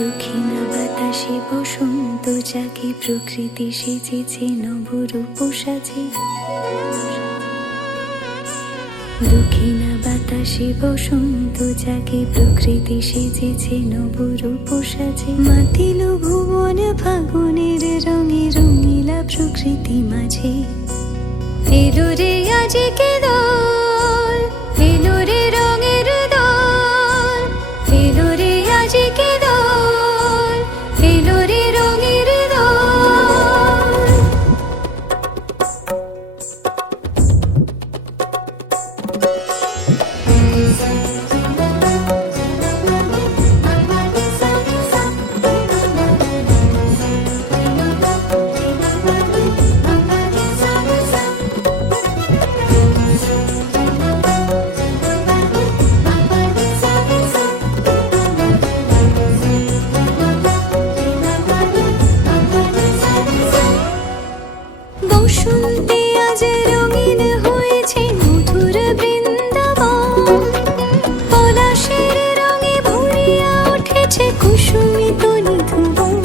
দক্ষিণা বাতাসে বসন্ত জাগে, প্রকৃতি সেজেছে নবরূপ সাজে। দক্ষিণা বাতাসে বসন্ত জাগে, প্রকৃতি সেজেছে নবরূপ সাজে। মাতিল ভুবন ফাগুনের রঙে, রঙিলা প্রকৃতি মাঝে। এলো রে আজকে দোল, এলো রে রঙের দোল, এলো রে আজকে দোল, এলো রে রঙের দোল। বসন্তে আজ রঙিন হয়েছে মধুর বৃন্দাবন, পলাশের রঙে ভরিয়া উঠেছে কুসুমিত নিধুবন।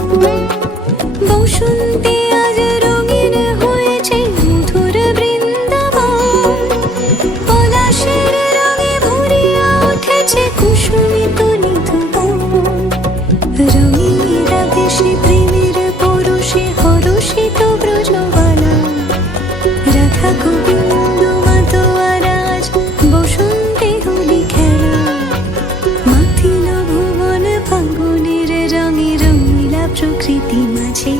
বসন্তে আজ রঙিন হয়েছে মধুর বৃন্দাবন, পলাশের রঙে ভরিয়া উঠেছে কুসুমিত নিধুবন। রঙিনীরা দেশে প্রেমের পরশে হরষিত ব্রজবালা, রাধা গোবিন্দ মাতোয়ারাজ বসন্তে হোলি খেলা। মাতিল ভুবন ফাগুনের রঙে, রঙিলা প্রকৃতি মাঝে।